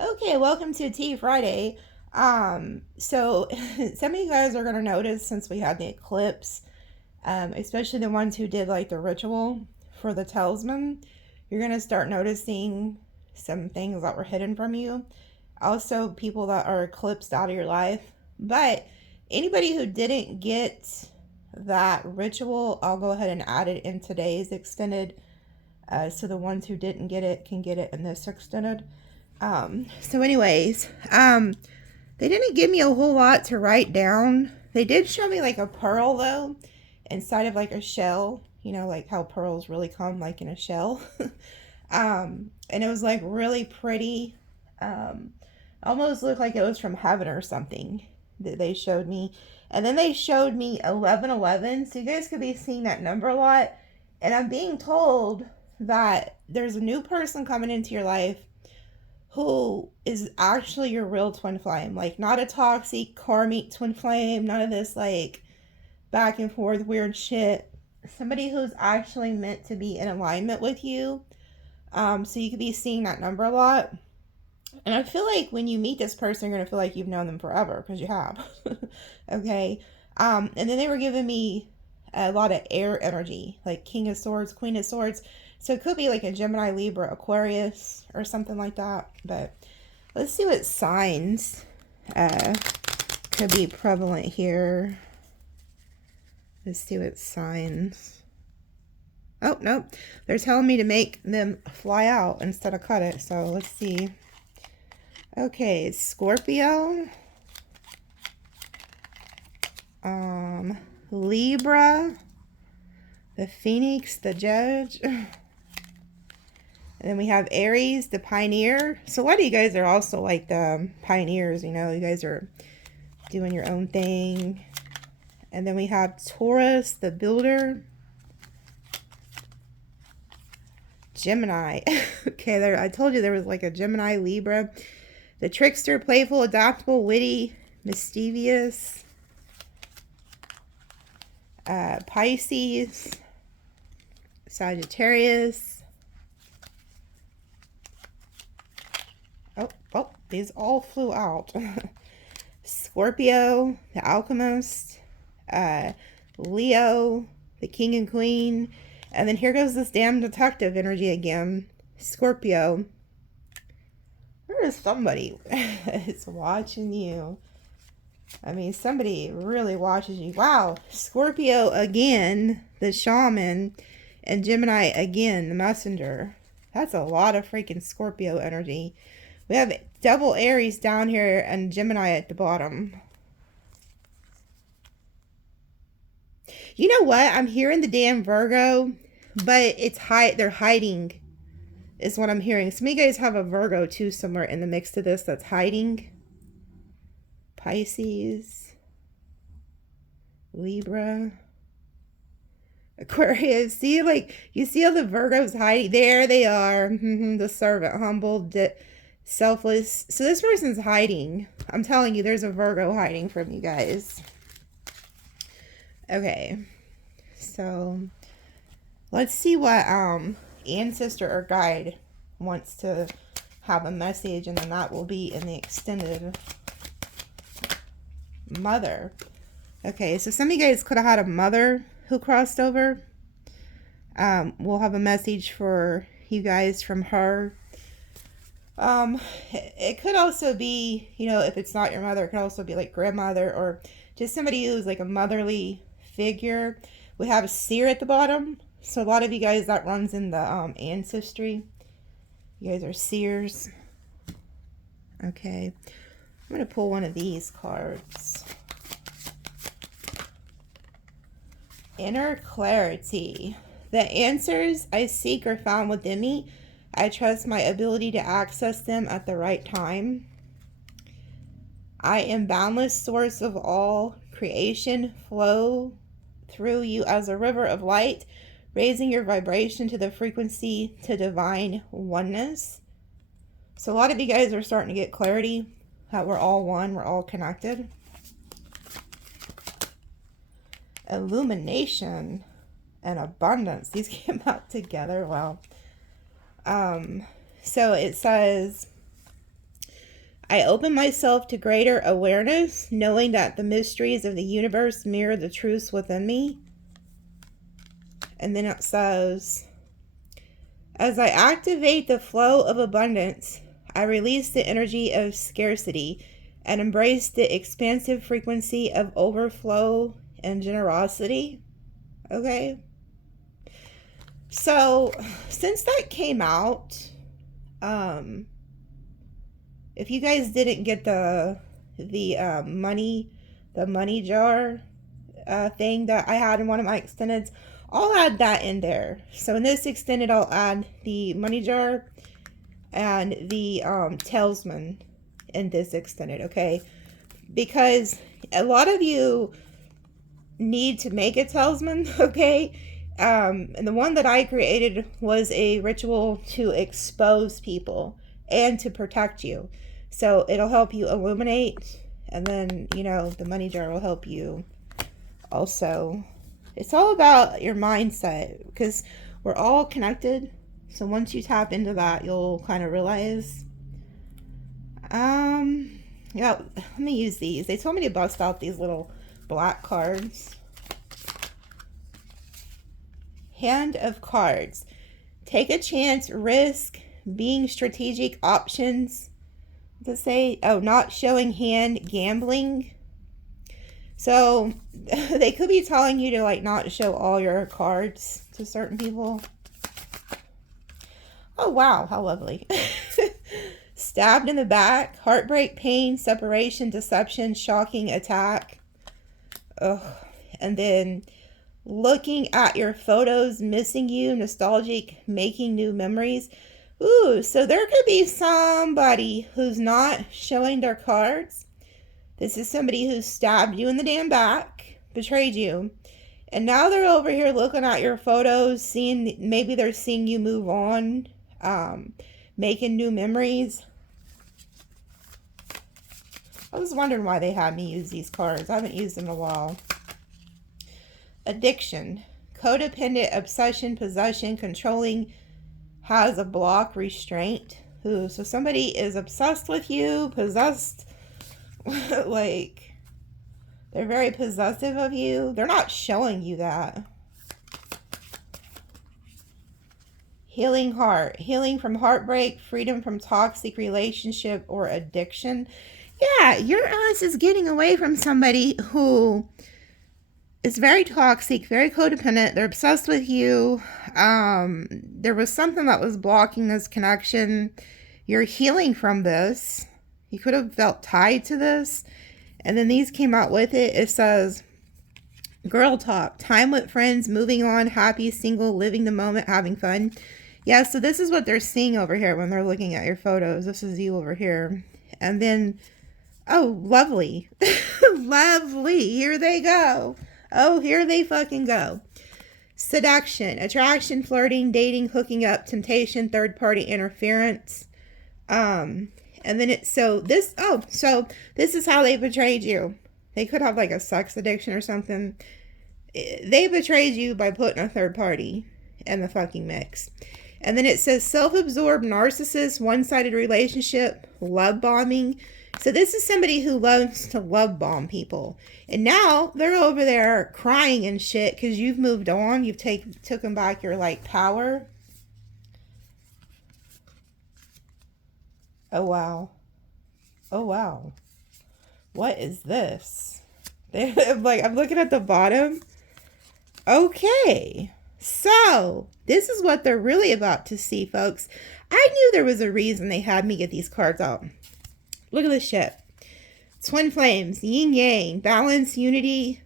Okay, welcome to Tea Friday. So some of you guys are gonna notice since we had the eclipse, especially the ones who did like the ritual for the talisman, you're gonna start noticing some things that were hidden from you. Also, people that are eclipsed out of your life. But anybody who didn't get that ritual, I'll go ahead and add it in today's extended. So the ones who didn't get it can get it in this extended. So anyways, they didn't give me a whole lot to write down. They did show me like a pearl though, inside of like a shell, you know, like how pearls really come like in a shell. And it was like really pretty. Almost looked like it was from heaven or something that they showed me. And then they showed me 1111, so you guys could be seeing that number a lot. And I'm being told that there's a new person coming into your life who is actually your real twin flame. Like, not a toxic, karmic twin flame, none of this, like, back and forth weird shit. Somebody who's actually meant to be in alignment with you. So you could be seeing that number a lot. And I feel like when you meet this person, you're going to feel like you've known them forever, because you have. Okay? And then they were giving me a lot of air energy, like King of Swords, Queen of Swords. So it could be like a Gemini, Libra, Aquarius, or something like that. But let's see what signs could be prevalent here. Let's see what signs. Oh, nope. They're telling me to make them fly out instead of cut it. So let's see. Okay, Scorpio. Libra. The Phoenix, the Judge. And then we have Aries, the Pioneer. So a lot of you guys are also like the pioneers, you know. You guys are doing your own thing. And then we have Taurus, the Builder. Gemini. Okay, there. I told you there was like a Gemini, Libra. The Trickster, playful, adaptable, witty, mischievous. Pisces. Sagittarius. Oh, these all flew out. Scorpio, the Alchemist. Leo, the King and Queen. And then here goes this damn detective energy again. Scorpio. There is somebody is watching you. I mean, somebody really watches you. Wow. Scorpio again, the shaman. And Gemini again, the messenger. That's a lot of freaking Scorpio energy. We have double Aries down here and Gemini at the bottom. You know what? I'm hearing the damn Virgo, but it's they're hiding is what I'm hearing. Some of you guys have a Virgo too somewhere in the mix of this that's hiding. Pisces. Libra. Aquarius. See, like, you see all the Virgos hiding? There they are. The servant, humble, selfless. So this person's hiding. I'm telling you, there's a Virgo hiding from you guys. Okay. So let's see what ancestor or guide wants to have a message, and then that will be in the extended. Mother. Okay, so some of you guys could have had a mother who crossed over. We'll have a message for you guys from her. It could also be, you know, if it's not your mother, it could also be like grandmother or just somebody who's like a motherly figure. We have a seer at the bottom. So a lot of you guys, that runs in the ancestry. You guys are seers. Okay. I'm going to pull one of these cards. Inner clarity. The answers I seek are found within me. I trust my ability to access them at the right time. I am boundless source of all creation. Flow through you as a river of light, raising your vibration to the frequency to divine oneness. So a lot of you guys are starting to get clarity that we're all one, we're all connected. Illumination and abundance. These came out together. Wow. So it says, I open myself to greater awareness, knowing that the mysteries of the universe mirror the truths within me. And then it says, as I activate the flow of abundance, I release the energy of scarcity and embrace the expansive frequency of overflow and generosity. Okay? So, since that came out, if you guys didn't get the money jar thing that I had in one of my extendeds, I'll add that in there. So in this extended, I'll add the money jar and the talisman in this extended, okay? Because a lot of you need to make a talisman, okay? And the one that I created was a ritual to expose people and to protect you. So it'll help you illuminate, and then, you know, the money jar will help you also. It's all about your mindset, because we're all connected. So once you tap into that, you'll kind of realize. Yeah, let me use these. They told me to bust out these little black cards. Hand of cards. Take a chance, risk, being strategic, options. To say, oh, not showing hand, gambling. So they could be telling you to like not show all your cards to certain people. Oh wow, how lovely. Stabbed in the back, heartbreak, pain, separation, deception, shocking, attack. Ugh. And then looking at your photos, missing you, nostalgic, making new memories. Ooh, so there could be somebody who's not showing their cards. This is somebody who stabbed you in the damn back, betrayed you, and now they're over here looking at your photos, seeing, maybe they're seeing you move on, making new memories. I was wondering why they had me use these cards. I haven't used them in a while. Addiction, codependent, obsession, possession, controlling, has a block, restraint. Ooh, so somebody is obsessed with you, possessed. Like, they're very possessive of you. They're not showing you that. Healing heart. Healing from heartbreak, freedom from toxic relationship or addiction. Yeah, your ass is getting away from somebody who is very toxic, very codependent. They're obsessed with you. There was something that was blocking this connection. You're healing from this. You could have felt tied to this. And then these came out with it. It says, girl talk, time with friends, moving on, happy, single, living the moment, having fun. Yeah, so this is what they're seeing over here when they're looking at your photos. This is you over here. And then, oh, lovely. Lovely. Here they go. Oh, here they fucking go. Seduction, attraction, flirting, dating, hooking up, temptation, third-party interference. And then it's, so this is how they betrayed you. They could have like a sex addiction or something. They betrayed you by putting a third party in the fucking mix. And then it says self-absorbed narcissist, one-sided relationship, love bombing. So this is somebody who loves to love bomb people. And now they're over there crying and shit because you've moved on. You've taken back your like power. Oh, wow. Oh, wow. What is this? I'm looking at the bottom. Okay. So, this is what they're really about to see, folks. I knew there was a reason they had me get these cards out. Look at this shit. Twin flames, yin yang, balance, unity,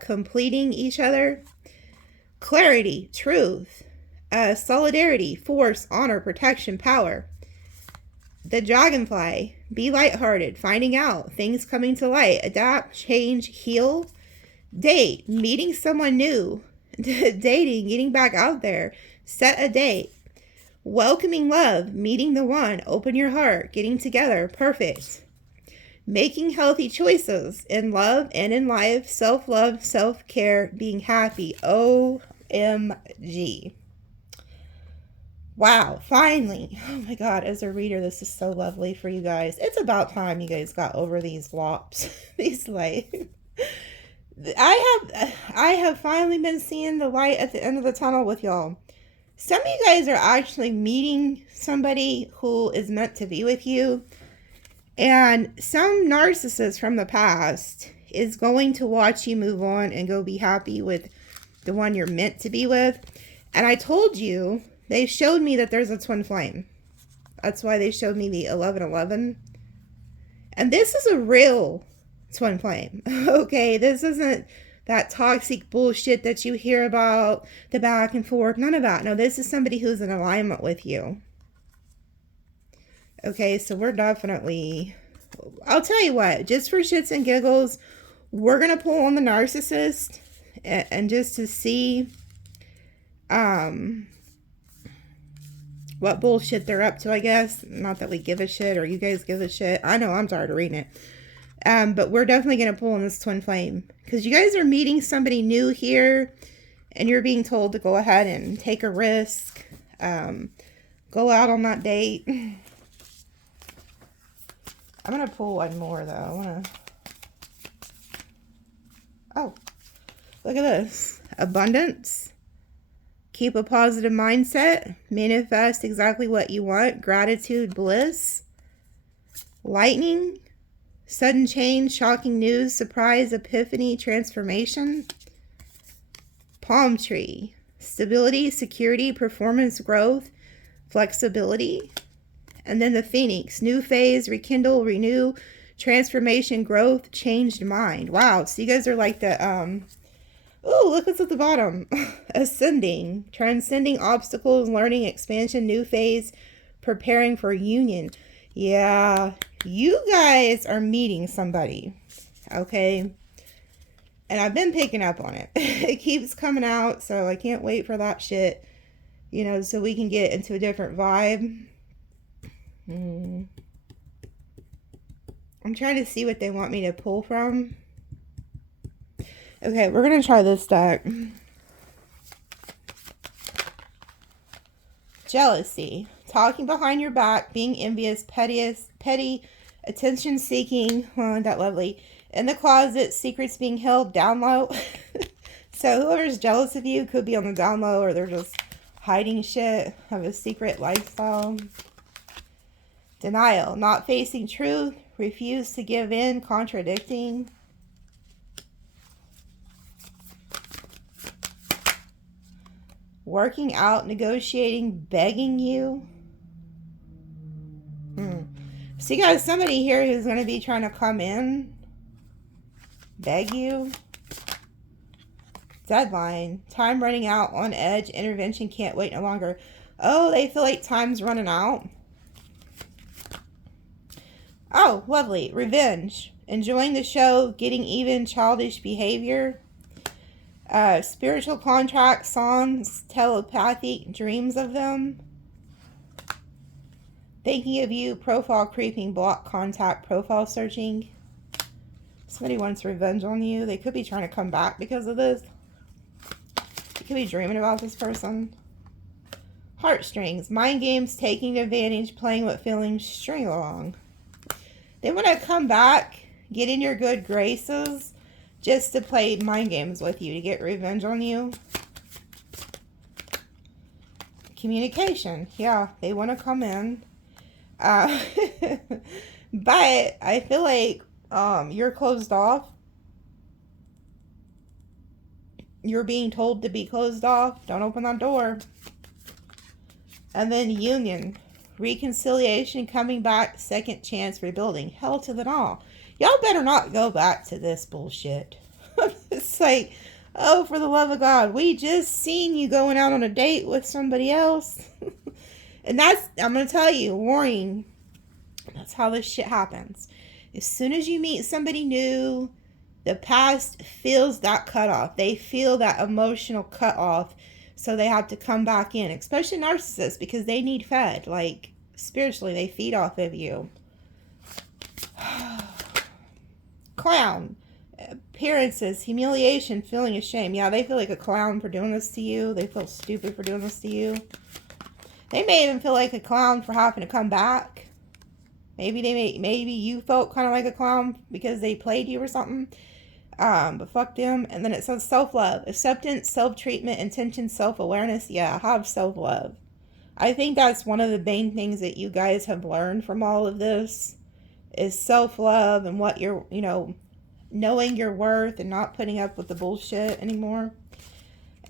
completing each other. Clarity, truth, solidarity, force, honor, protection, power. The dragonfly, be lighthearted, finding out, things coming to light, adapt, change, heal. Date, meeting someone new, dating, getting back out there, set a date. Welcoming love, meeting the one, open your heart, getting together, perfect. Making healthy choices in love and in life, self-love, self-care, being happy. OMG. Wow, finally. Oh my God, as a reader, this is so lovely for you guys. It's about time you guys got over these wops. These like I have finally been seeing the light at the end of the tunnel with y'all. Some of you guys are actually meeting somebody who is meant to be with you. And some narcissist from the past is going to watch you move on and go be happy with the one you're meant to be with. And I told you, they showed me that there's a twin flame. That's why they showed me the 1111. And this is a real twin flame. Okay, this isn't that toxic bullshit that you hear about, the back and forth. None of that. No, this is somebody who's in alignment with you. Okay, so we're definitely... I'll tell you what, just for shits and giggles, we're going to pull on the narcissist and just to see what bullshit they're up to, I guess. Not that we give a shit or you guys give a shit. I know I'm tired of reading it. But we're definitely going to pull on this twin flame. Because you guys are meeting somebody new here. And you're being told to go ahead and take a risk. Go out on that date. I'm going to pull one more, though. I want to... Oh. Look at this. Abundance. Keep a positive mindset. Manifest exactly what you want. Gratitude, bliss. Lightning. Sudden change, shocking news, surprise, epiphany, transformation. Palm tree. Stability, security, performance, growth, flexibility. And then the phoenix. New phase, rekindle, renew, transformation, growth, changed mind. Wow. So you guys are like the... Oh, look what's at the bottom. Ascending. Transcending obstacles, learning, expansion, new phase, preparing for union. Yeah, you guys are meeting somebody. Okay. And I've been picking up on it. It keeps coming out, so I can't wait for that shit. You know, so we can get into a different vibe. I'm trying to see what they want me to pull from. Okay, we're going to try this deck. Jealousy. Talking behind your back, being envious, petty, attention-seeking. Oh, that lovely. In the closet, secrets being held down low. So whoever's jealous of you could be on the down low, or they're just hiding shit, have a secret lifestyle. Denial. Not facing truth, refuse to give in, contradicting. Working out, negotiating, begging you. So you got somebody here who's going to be trying to come in, beg you. Deadline. Time running out, on edge, intervention, can't wait no longer. Oh, they feel like time's running out. Oh, lovely. Revenge. Enjoying the show, getting even, childish behavior. Spiritual contract, songs, telepathic, dreams of them. Thinking of you, profile creeping, block contact, profile searching. Somebody wants revenge on you. They could be trying to come back because of this. You could be dreaming about this person. Heartstrings, mind games, taking advantage, playing with feelings, string along. They want to come back, get in your good graces, just to play mind games with you, to get revenge on you. Communication. Yeah, they want to come in. But I feel like you're closed off. You're being told to be closed off. Don't open that door. And then union. Reconciliation, coming back, second chance, rebuilding. Hell to the no. Y'all better not go back to this bullshit. It's like, oh, for the love of God, we just seen you going out on a date with somebody else. And that's, I'm going to tell you, warning, that's how this shit happens. As soon as you meet somebody new, the past feels that cutoff. They feel that emotional cutoff. So they have to come back in, especially narcissists, because they need fed. Like, spiritually, they feed off of you. Clown. Appearances, humiliation, feeling ashamed. Yeah, they feel like a clown for doing this to you. They feel stupid for doing this to you. They may even feel like a clown for having to come back. Maybe you felt kind of like a clown because they played you or something. But fuck them. And then it says self-love, acceptance, self-treatment, intention, self-awareness. Yeah, have self-love. I think that's one of the main things that you guys have learned from all of this is self-love and what you're, knowing your worth and not putting up with the bullshit anymore.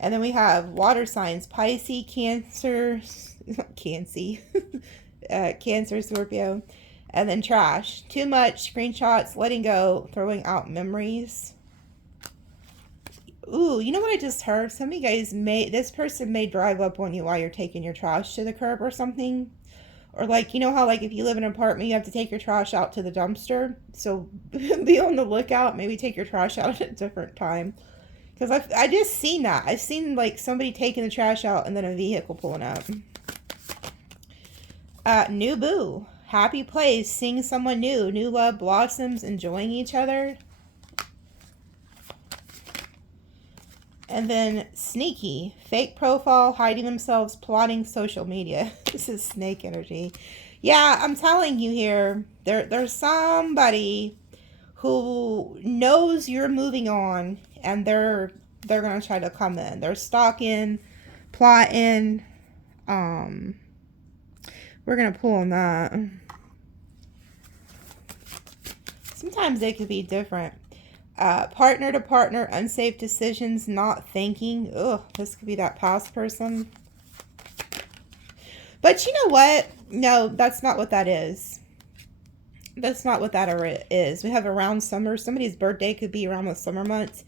And then we have water signs, Pisces, Cancer, Cancer, Scorpio. And then trash, too much, screenshots, letting go, throwing out memories. Ooh, you know what I just heard? Some of you guys this person may drive up on you while you're taking your trash to the curb or something. Or like, you know how like if you live in an apartment, you have to take your trash out to the dumpster. So be on the lookout. Maybe take your trash out at a different time. Because I just seen that. I've seen like somebody taking the trash out and then a vehicle pulling up. New boo. Happy place. Seeing someone new. New love blossoms. Enjoying each other. And then sneaky, fake profile, hiding themselves, plotting social media. This is snake energy. Yeah, I'm telling you here, there's somebody who knows you're moving on, and they're gonna try to come in. They're stalking, plotting. We're gonna pull on that. Sometimes they could be different. Partner to partner, unsafe decisions, not thinking. Ugh, this could be that past person. But you know what? No, that's not what that is. That's not what that is. We have around summer. Somebody's birthday could be around the summer months.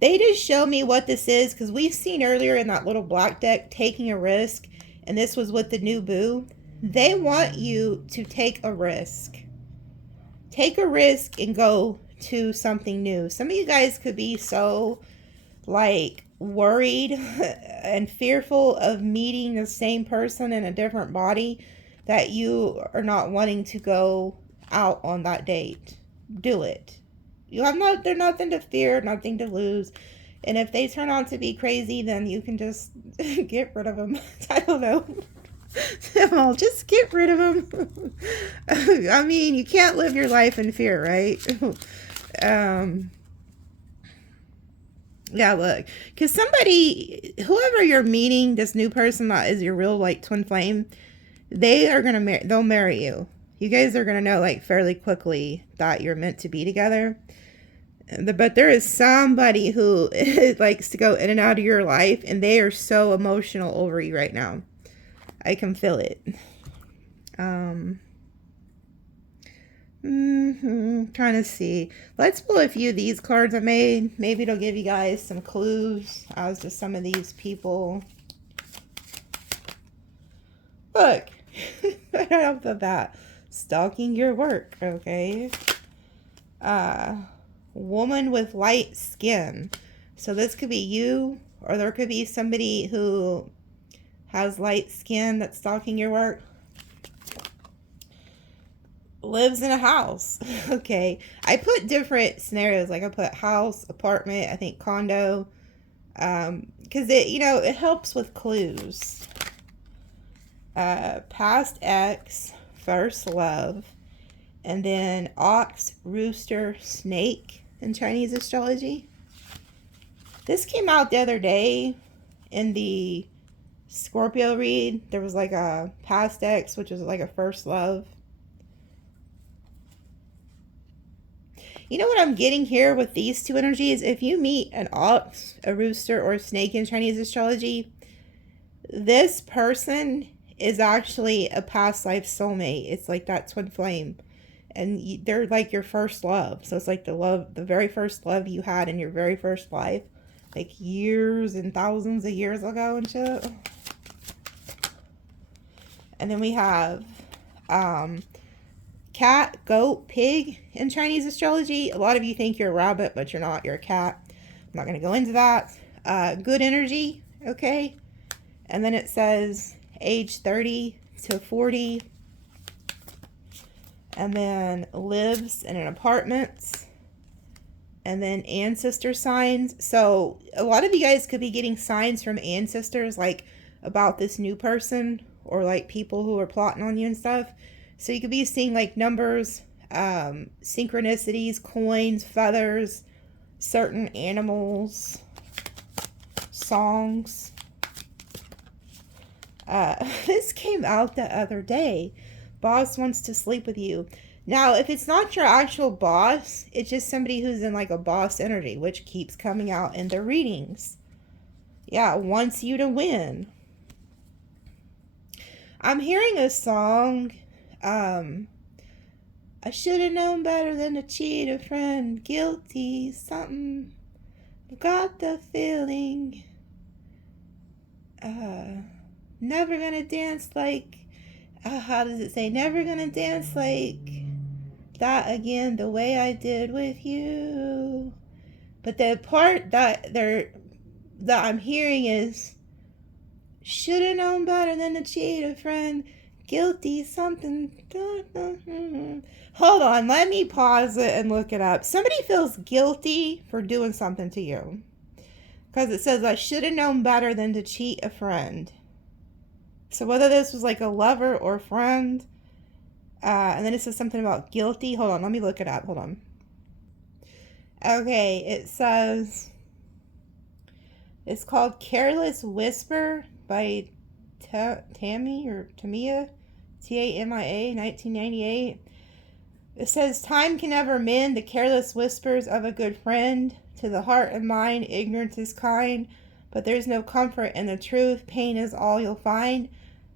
They just show me what this is because we've seen earlier in that little black deck taking a risk. And this was with the new boo. They want you to take a risk. Take a risk and go to something new. Some of you guys could be so like worried and fearful of meeting the same person in a different body that you are not wanting to go out on that date. Do it. There's nothing to fear, nothing to lose. And if they turn out to be crazy, then you can just get rid of them. I don't know. I'll just get rid of them. I mean, you can't live your life in fear, right? Yeah, look, because whoever you're meeting, this new person that is your real like twin flame, they'll marry you. You guys are gonna know like fairly quickly that you're meant to be together. But there is somebody who likes to go in and out of your life, and they are so emotional over you right now. I can feel it. Trying to see. Let's pull a few of these cards I made. Maybe it'll give you guys some clues as to some of these people. Look. Right off the bat. Stalking your work, okay? Woman with light skin. So this could be you, or there could be somebody who has light skin that's stalking your work. Lives in a house. Okay. I put different scenarios. Like I put house, apartment, I think condo. Because it helps with clues. Past ex, first love. And then ox, rooster, snake in Chinese astrology. This came out the other day in the Scorpio read. There was like a past ex, which is like a first love. You know what I'm getting here with these two energies? If you meet an ox, a rooster, or a snake in Chinese astrology, this person is actually a past life soulmate. It's like that twin flame. And they're like your first love. So it's like the very first love you had in your very first life. Like years and thousands of years ago and shit. And then we have cat, goat, pig in Chinese astrology. A lot of you think you're a rabbit, but you're not. You're a cat. I'm not going to go into that. Good energy, okay? And then it says age 30 to 40. And then lives in an apartment. And then ancestor signs. So a lot of you guys could be getting signs from ancestors, like about this new person or like people who are plotting on you and stuff. So you could be seeing like numbers, synchronicities, coins, feathers, certain animals, songs. This came out the other day. Boss wants to sleep with you. Now, if it's not your actual boss, it's just somebody who's in like a boss energy, which keeps coming out in the readings. Yeah, wants you to win. I'm hearing a song. I should have known better than to cheat a friend. Guilty, something. I've got the feeling. Never gonna dance like. How does it say? Never gonna dance like that again the way I did with you. But the part that I'm hearing is, should have known better than to cheat a friend. Guilty something. Hold on, let me pause it and look it up. Somebody feels guilty for doing something to you. Because it says, I should have known better than to cheat a friend. So whether this was like a lover or friend, and then it says something about guilty. Hold on, let me look it up. Hold on. Okay, it says, it's called Careless Whisper by Tamia, Tamia, Tamia, 1998. It says, time can never mend the careless whispers of a good friend. To the heart and mind, ignorance is kind, but there's no comfort in the truth. Pain is all you'll find.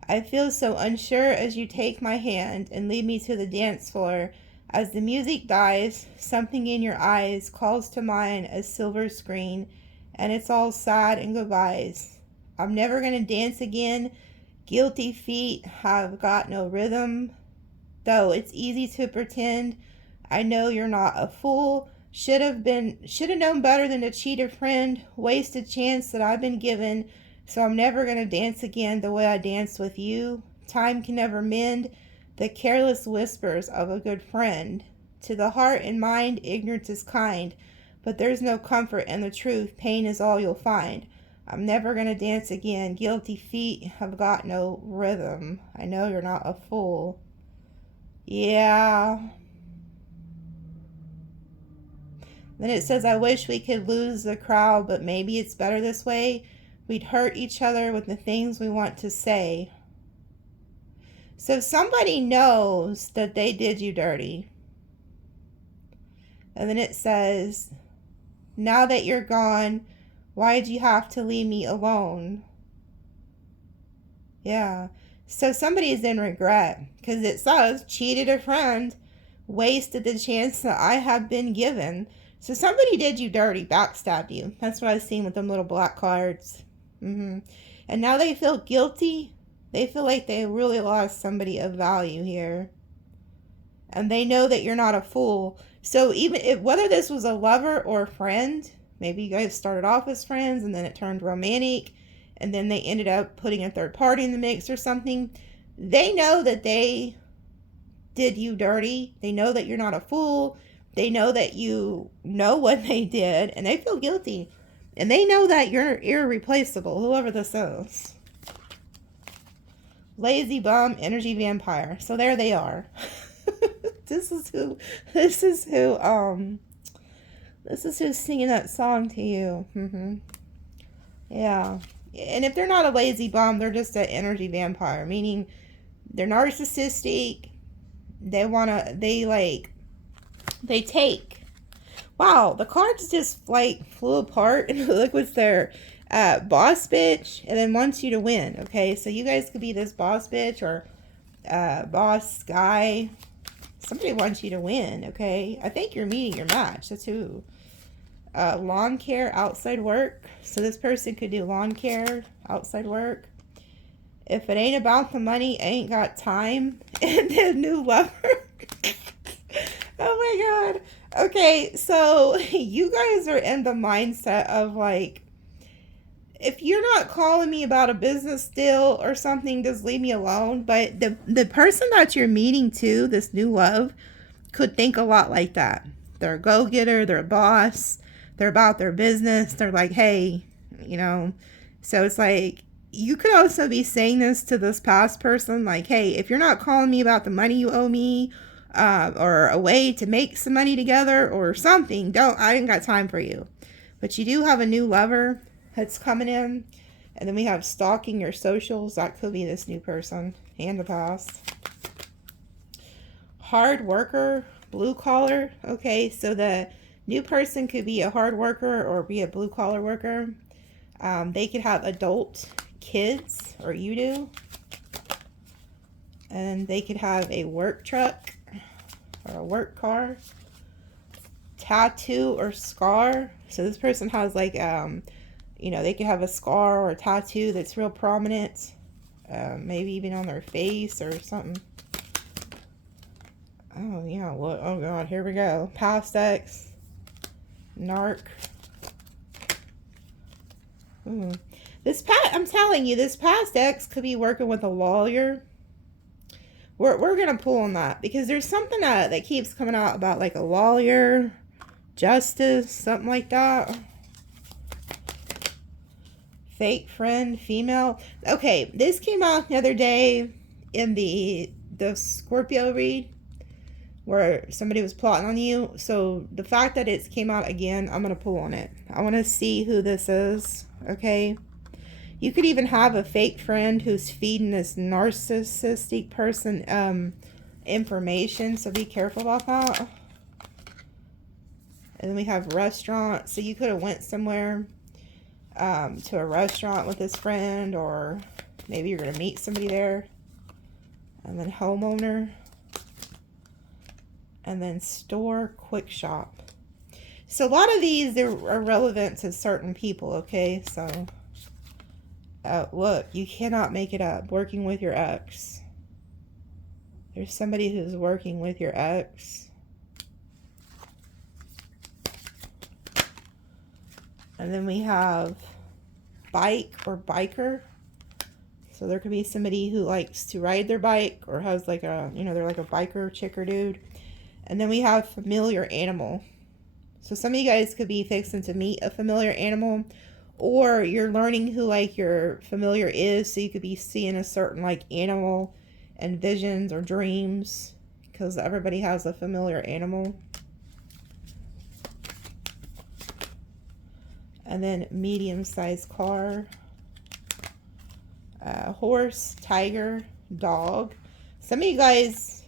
I feel so unsure as you take my hand and lead me to the dance floor. As the music dies, something in your eyes calls to mind a silver screen, and it's all sad and goodbyes. I'm never gonna dance again. Guilty feet have got no rhythm. Though it's easy to pretend, I know you're not a fool. Should have known better than to cheat a friend. Waste a chance that I've been given. So I'm never gonna dance again the way I danced with you. Time can never mend the careless whispers of a good friend. To the heart and mind, ignorance is kind, but there's no comfort in the truth. Pain is all you'll find. I'm never gonna dance again. Guilty feet have got no rhythm. I know you're not a fool. Yeah. Then it says, I wish we could lose the crowd, but maybe it's better this way. We'd hurt each other with the things we want to say. So somebody knows that they did you dirty. And then it says, now that you're gone, why'd you have to leave me alone? Yeah. So somebody is in regret, because it says, cheated a friend, wasted the chance that I have been given. So somebody did you dirty, backstabbed you. That's what I was seeing with them little black cards. And now they feel guilty. They feel like they really lost somebody of value here. And they know that you're not a fool. So even if, whether this was a lover or a friend, maybe you guys started off as friends and then it turned romantic, and then they ended up putting a third party in the mix or something. They know that they did you dirty. They know that you're not a fool. They know that you know what they did, and they feel guilty. And they know that you're irreplaceable, whoever this is. Lazy bum, energy vampire. So there they are. This is who's singing that song to you. Yeah. And if they're not a lazy bum, they're just an energy vampire, meaning they're narcissistic. They take. Wow, the cards just like flew apart. Look what's there. Boss bitch, and then wants you to win. Okay, so you guys could be this boss bitch or boss guy. Somebody wants you to win. Okay, I think you're meeting your match. That's who. Lawn care, outside work. So this person could do lawn care, outside work. If it ain't about the money, ain't got time. And then new lover. Oh my god. Okay, so you guys are in the mindset of like, if you're not calling me about a business deal or something, just leave me alone. But the person that you're meeting to, this new love, could think a lot like that. They're a go-getter, they're a boss, they're about their business, they're like, hey, you know. So it's like, you could also be saying this to this past person, like, hey, if you're not calling me about the money you owe me, or a way to make some money together or something, I ain't got time for you. But you do have a new lover that's coming in. And then we have stalking your socials. That could be this new person and the past. Hard worker, blue collar. Okay, so the new person could be a hard worker or be a blue collar worker. They could have adult kids, or you do. And they could have a work truck or a work car. Tattoo or scar. So this person has like, you know, they could have a scar or a tattoo that's real prominent. Maybe even on their face or something. Oh, yeah. What? Oh, God. Here we go. Past ex. Narc. Ooh. I'm telling you, this past ex could be working with a lawyer. We're going to pull on that because there's something that keeps coming out about like a lawyer, justice, something like that. Fake friend, female. Okay, this came out the other day in the Scorpio read where somebody was plotting on you. So the fact that it came out again, I'm going to pull on it. I want to see who this is, okay? You could even have a fake friend who's feeding this narcissistic person information, so be careful about that. And then we have restaurant. So you could have went somewhere to a restaurant with this friend, or maybe you're going to meet somebody there. And then homeowner. And then store, quick shop. So a lot of these are relevant to certain people, okay? So, look, you cannot make it up. Working with your ex. There's somebody who's working with your ex. And then we have bike or biker. So there could be somebody who likes to ride their bike or has like a, you know, they're like a biker chick or dude. And then we have familiar animal. So some of you guys could be fixing to meet a familiar animal, or you're learning who like your familiar is. So you could be seeing a certain like animal and visions or dreams, because everybody has a familiar animal. And then medium-sized car, horse, tiger, dog. Some of you guys,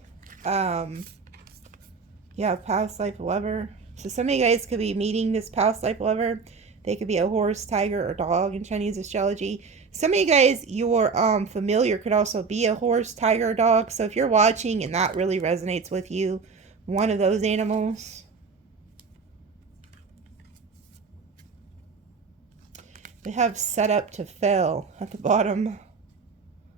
yeah, past life lover. So some of you guys could be meeting this past life lover. They could be a horse, tiger, or dog in Chinese astrology. Some of you guys, your familiar could also be a horse, tiger, or dog. So if you're watching and that really resonates with you, one of those animals. We have set up to fail at the bottom.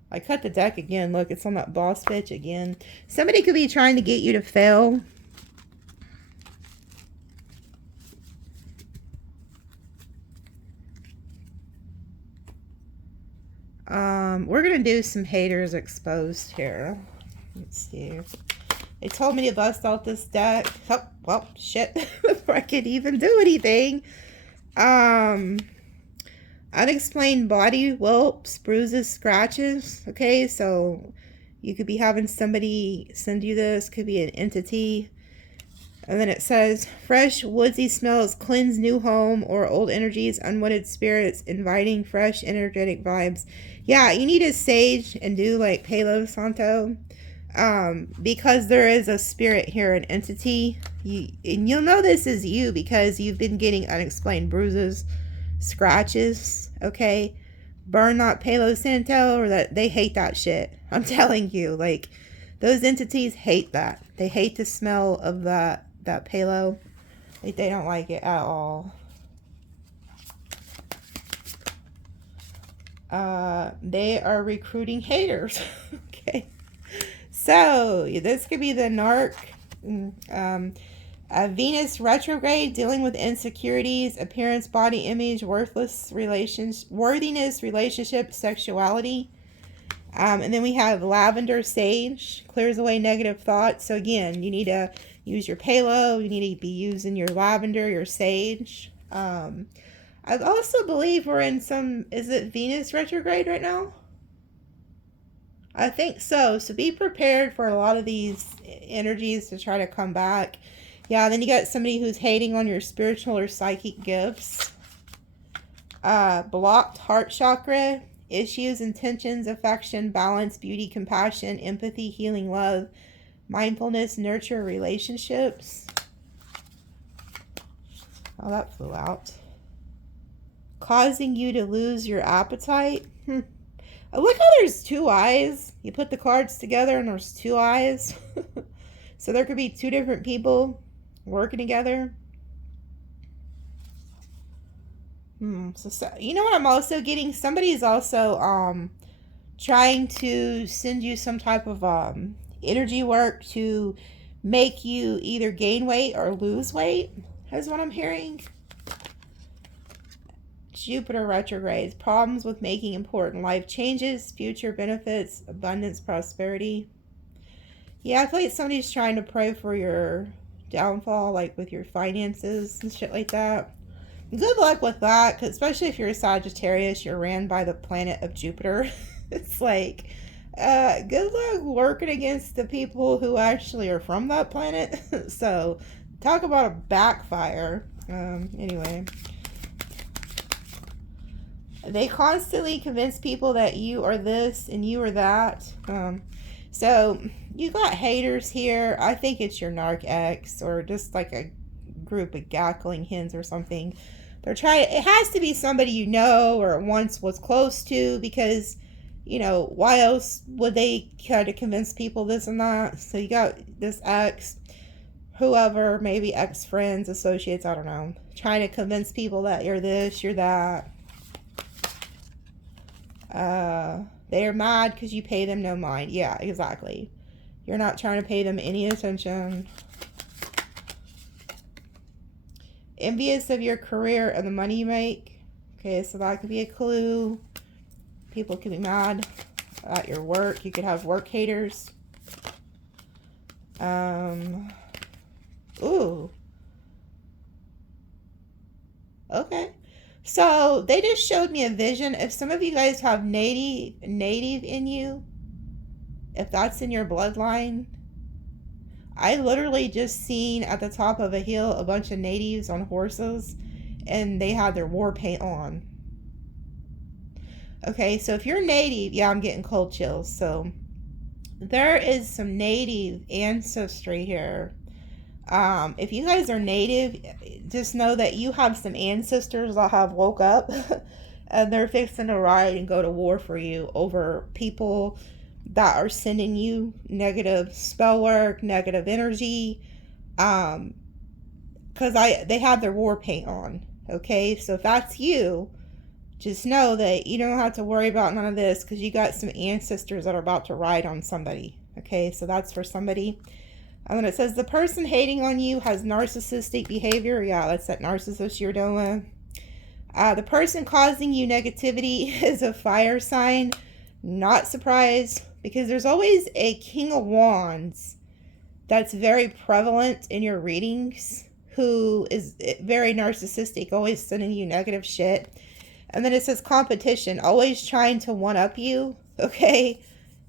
I cut the deck again. Look, it's on that boss bitch again. Somebody could be trying to get you to fail. We're going to do some haters exposed here. Let's see. They told me to bust out this deck. Oh, well, shit. Before I could even do anything. Unexplained body whelps, bruises, scratches. Okay, so you could be having somebody send you this. Could be an entity. And then it says, fresh, woodsy smells cleanse new home or old energies, unwanted spirits, inviting fresh, energetic vibes. Yeah, you need a sage and do like Palo Santo. Because there is a spirit here, an entity. And you'll know this is you because you've been getting unexplained bruises, scratches, okay? Burn that Palo Santo, or that they hate that shit. I'm telling you, like, those entities hate that. They hate the smell of that Palo. Like, they don't like it at all. They are recruiting haters. Okay. So, this could be the narc. Venus retrograde, dealing with insecurities, appearance, body image, worthiness, relationship, sexuality. And then we have lavender sage, clears away negative thoughts. So again, you need to use your Palo. You need to be using your lavender, your sage. I also believe we're in some, is it Venus retrograde right now? I think so. So be prepared for a lot of these energies to try to come back. Yeah, then you got somebody who's hating on your spiritual or psychic gifts. Blocked heart chakra, issues, intentions, affection, balance, beauty, compassion, empathy, healing, love, mindfulness, nurture, relationships. Oh, that flew out. Causing you to lose your appetite. I look how there's two eyes. You put the cards together and there's two eyes. So there could be two different people working together. So you know what I'm also getting? Somebody's also trying to send you some type of energy work to make you either gain weight or lose weight, is what I'm hearing. Jupiter retrogrades, problems with making important life changes, future benefits, abundance, prosperity. Yeah, I feel like somebody's trying to pray for your downfall, like with your finances and shit like that. Good luck with that, cause especially if you're a Sagittarius, you're ran by the planet of Jupiter. It's like, good luck working against the people who actually are from that planet. So, talk about a backfire. Anyway. They constantly convince people that you are this and you are that. So, you got haters here. I think it's your narc ex or just like a group of cackling hens or something. They're trying, it has to be somebody you know or once was close to, because, you know, why else would they try to convince people this and that? So you got this ex, whoever, maybe ex-friends, associates, I don't know, trying to convince people that you're this, you're that. They're mad because you pay them no mind. Yeah, exactly. You're not trying to pay them any attention. Envious of your career and the money you make. Okay, so that could be a clue. People could be mad at your work. You could have work haters. Ooh. Okay. So they just showed me a vision. If some of you guys have native in you, if that's in your bloodline, I literally just seen at the top of a hill a bunch of natives on horses, and they had their war paint on. Okay, so if you're native, yeah, I'm getting cold chills. So there is some native ancestry here. If you guys are native, just know that you have some ancestors that have woke up and they're fixing to ride and go to war for you over people that are sending you negative spell work, negative energy, because they have their war paint on. Okay, so if that's you, just know that you don't have to worry about none of this, because you got some ancestors that are about to ride on somebody. Okay, so that's for somebody. And then it says the person hating on you has narcissistic behavior. Yeah, that's that narcissist you're doing. The person causing you negativity is a fire sign. Not surprised, because there's always a King of Wands that's very prevalent in your readings, who is very narcissistic, always sending you negative shit. And then it says competition, always trying to one-up you. Okay,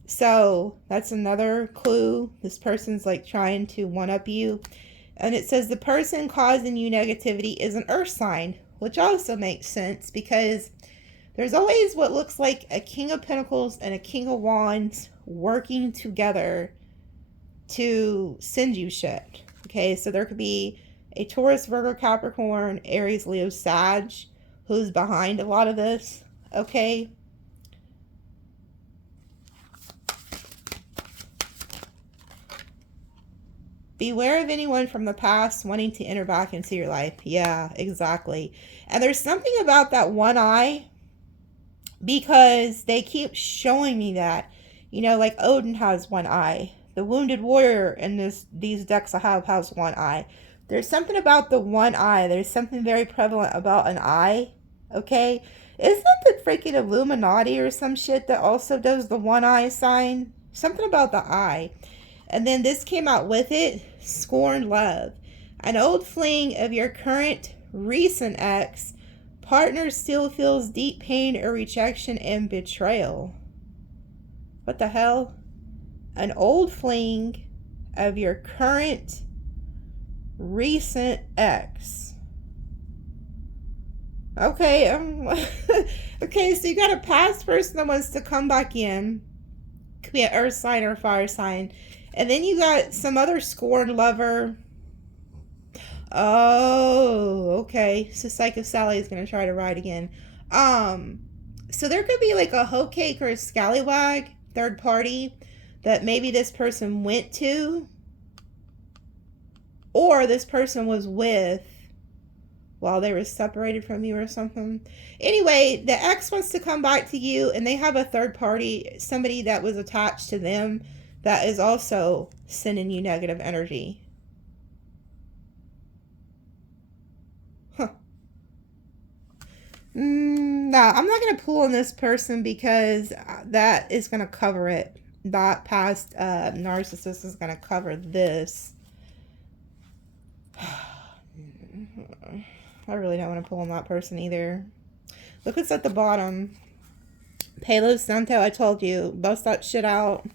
so that's another clue. This person's like trying to one-up you. And it says the person causing you negativity is an earth sign, which also makes sense, because there's always what looks like a King of Pentacles and a King of Wands working together to send you shit. Okay, so there could be a Taurus, Virgo, Capricorn, Aries, Leo, Sag who's behind a lot of this. Okay. Beware of anyone from the past wanting to enter back into your life. Yeah, exactly. And there's something about that one eye, because they keep showing me that, you know, like Odin has one eye. The Wounded Warrior in these decks I have has one eye. There's something about the one eye. There's something very prevalent about an eye. Okay? Isn't that the freaking Illuminati or some shit that also does the one eye sign? Something about the eye. And then this came out with it, Scorned Love. An old fling of your current recent ex Partner still feels deep pain or rejection and betrayal. What the hell? An old fling of your current recent ex. Okay, okay, so you got a past person that wants to come back in. Could be an earth sign or a fire sign. And then you got some other scorned lover. Oh, okay. So Psycho Sally is gonna try to ride again. So there could be like a hoe cake or a scallywag third party that maybe this person went to, or this person was with while they were separated from you or something. Anyway, the ex wants to come back to you, and they have a third party, somebody that was attached to them, that is also sending you negative energy. Huh. No, I'm not going to pull on this person because that is going to cover it. That past narcissist is going to cover this. I really don't want to pull on that person either. Look what's at the bottom. Palo Santo, I told you. Bust that shit out.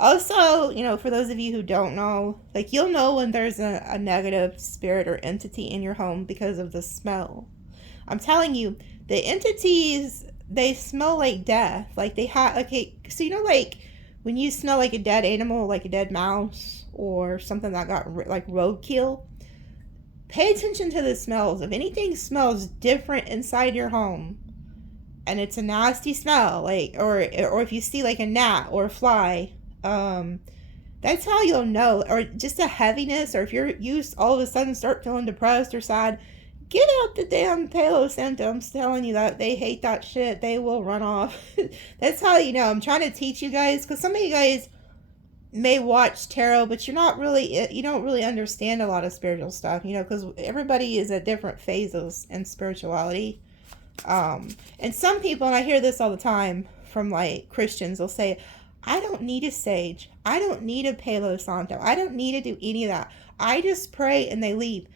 Also, you know, for those of you who don't know, like, you'll know when there's a negative spirit or entity in your home because of the smell. I'm telling you, the entities, they smell like death. Like, they have, okay, so you know, like, when you smell like a dead animal, like a dead mouse, or something that got, like, roadkill, pay attention to the smells. If anything smells different inside your home, and it's a nasty smell, like, or if you see like a gnat or a fly, that's how you'll know. Or just a heaviness, or if you all of a sudden start feeling depressed or sad, get out the damn Palo Santo. I'm telling you that they hate that shit. They will run off. That's how you know. I'm trying to teach you guys, because some of you guys may watch tarot, but you don't really understand a lot of spiritual stuff, you know, because everybody is at different phases in spirituality. And some people, and I hear this all the time from like Christians, they'll say, I don't need a sage. I don't need a Palo Santo. I don't need to do any of that. I just pray and they leave.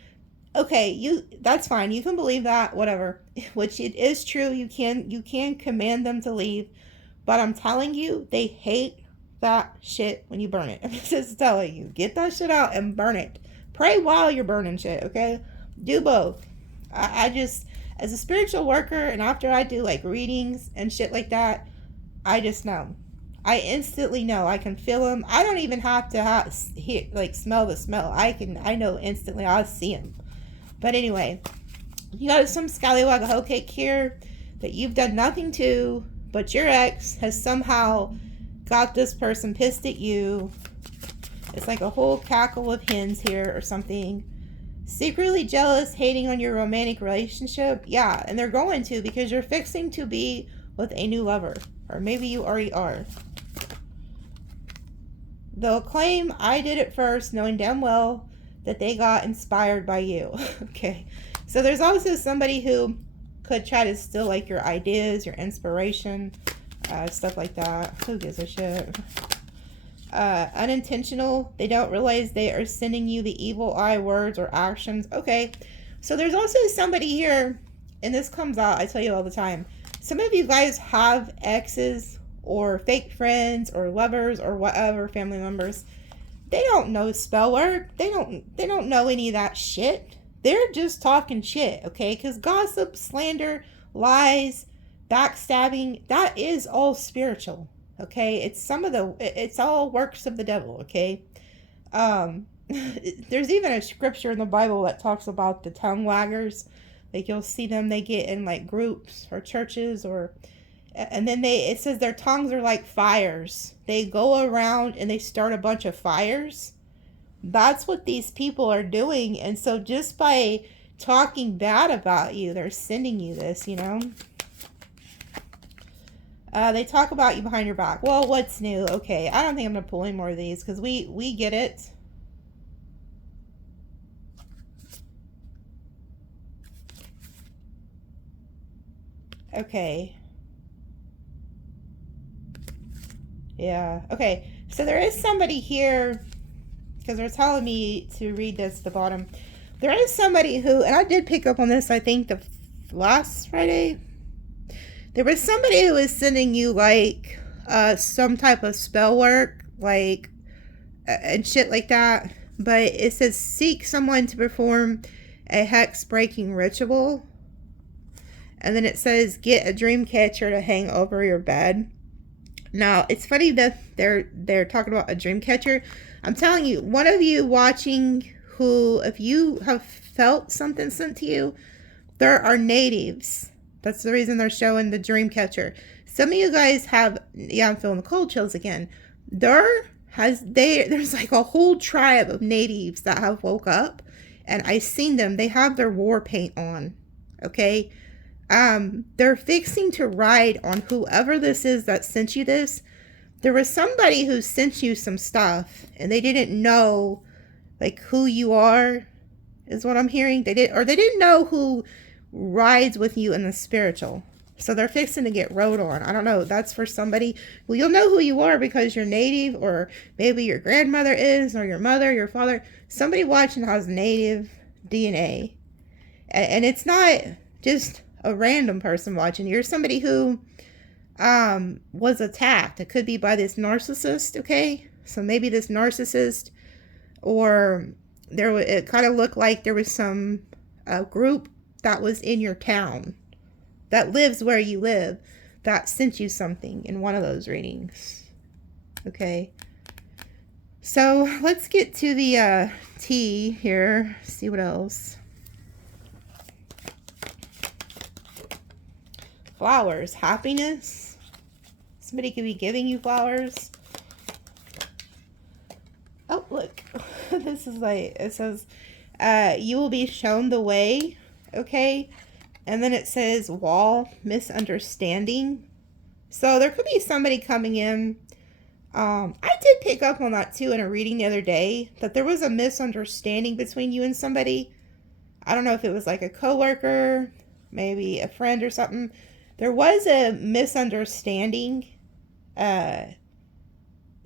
Okay, that's fine. You can believe that, whatever. Which it is true. You can command them to leave. But I'm telling you, they hate that shit when you burn it. I'm just telling you, get that shit out and burn it. Pray while you're burning shit, okay? Do both. I just, as a spiritual worker, and after I do like readings and shit like that, I just know. I instantly know. I can feel them. I don't even have to smell the smell. I know instantly. I'll see them. But anyway, you got some scallywag hoe cake here that you've done nothing to, but your ex has somehow got this person pissed at you. It's like a whole cackle of hens here or something. Secretly jealous, hating on your romantic relationship. Yeah, and they're going to, because you're fixing to be with a new lover. Or maybe you already are. They'll claim I did it first, knowing damn well that they got inspired by you. Okay. So there's also somebody who could try to steal like your ideas, your inspiration, stuff like that. Who gives a shit? Unintentional. They don't realize they are sending you the evil eye words or actions. Okay. So there's also somebody here, and this comes out, I tell you all the time. Some of you guys have exes or fake friends or lovers or whatever, family members. They don't know spell work. They don't know any of that shit. They're just talking shit, okay? Because gossip, slander, lies, backstabbing, that is all spiritual, okay? It's all works of the devil, okay? There's even a scripture in the Bible that talks about the tongue waggers. Like, you'll see them, they get in like groups or churches, and then it says their tongues are like fires. They go around and they start a bunch of fires. That's what these people are doing. And so just by talking bad about you, they're sending you this, you know. They talk about you behind your back. Well, what's new? Okay, I don't think I'm going to pull any more of these because we get it. Okay. Yeah. Okay. So there is somebody here, because they're telling me to read this at the bottom. There is somebody who, and I did pick up on this, I think the last Friday. There was somebody who was sending you like some type of spell work, like and shit like that. But it says seek someone to perform a hex breaking ritual. And then it says get a dream catcher to hang over your bed. Now, it's funny that they're talking about a dream catcher. I'm telling you, one of you watching who, if you have felt something sent to you, there are natives. That's the reason they're showing the dream catcher. Some of you guys have, yeah, I'm feeling the cold chills again. There's like a whole tribe of natives that have woke up, and I've seen them. They have their war paint on, okay? They're fixing to ride on whoever this is that sent you this. There was somebody who sent you some stuff, and they didn't know, like, who you are, is what I'm hearing. They didn't know who rides with you in the spiritual. So they're fixing to get rode on. I don't know. That's for somebody. Well, you'll know who you are because you're native, or maybe your grandmother is, or your mother, your father. Somebody watching has native DNA. And it's not just a random person watching. You're somebody who was attacked. It could be by this narcissist, okay? So maybe this narcissist, or it kind of looked like there was some group that was in your town, that lives where you live, that sent you something in one of those readings. Okay. So let's get to the tea here. See what else. Flowers. Happiness. Somebody could be giving you flowers. Oh, look. This is like, it says, you will be shown the way. Okay. And then it says wall, misunderstanding. So there could be somebody coming in. I did pick up on that too in a reading the other day, that there was a misunderstanding between you and somebody. I don't know if it was like a coworker, maybe a friend or something. There was a misunderstanding.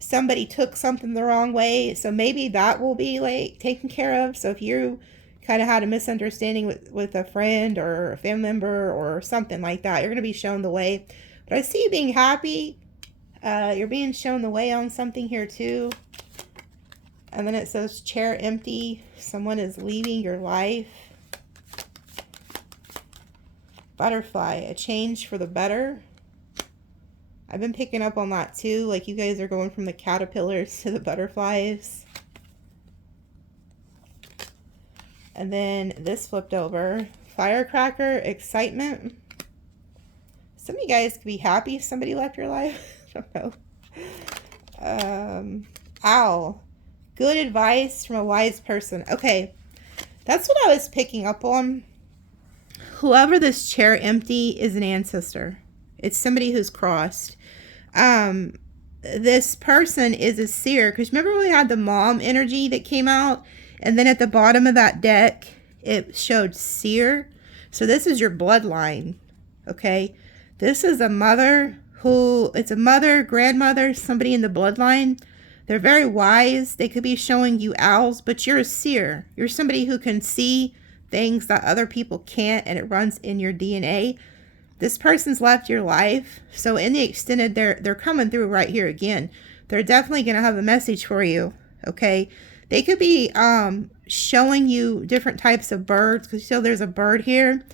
Somebody took something the wrong way. So maybe that will be like taken care of. So if you kind of had a misunderstanding with a friend or a family member or something like that, you're going to be shown the way. But I see you being happy. You're being shown the way on something here too. And then it says chair empty. Someone is leaving your life. Butterfly, a change for the better. I've been picking up on that too. Like you guys are going from the caterpillars to the butterflies. And then this flipped over. Firecracker, excitement. Some of you guys could be happy somebody left your life. I don't know. Owl. Good advice from a wise person. Okay. That's what I was picking up on. Whoever this chair empty is an ancestor. It's somebody who's crossed. This person is a seer. Because remember we had the mom energy that came out? And then at the bottom of that deck, it showed seer. So this is your bloodline. Okay. This is a mother it's a mother, grandmother, somebody in the bloodline. They're very wise. They could be showing you owls, but you're a seer. You're somebody who can see things that other people can't, and it runs in your DNA. This person's left your life. So in the extended, they're coming through right here again. They're definitely going to have a message for you. Okay. They could be showing you different types of birds, because you see there's a bird here.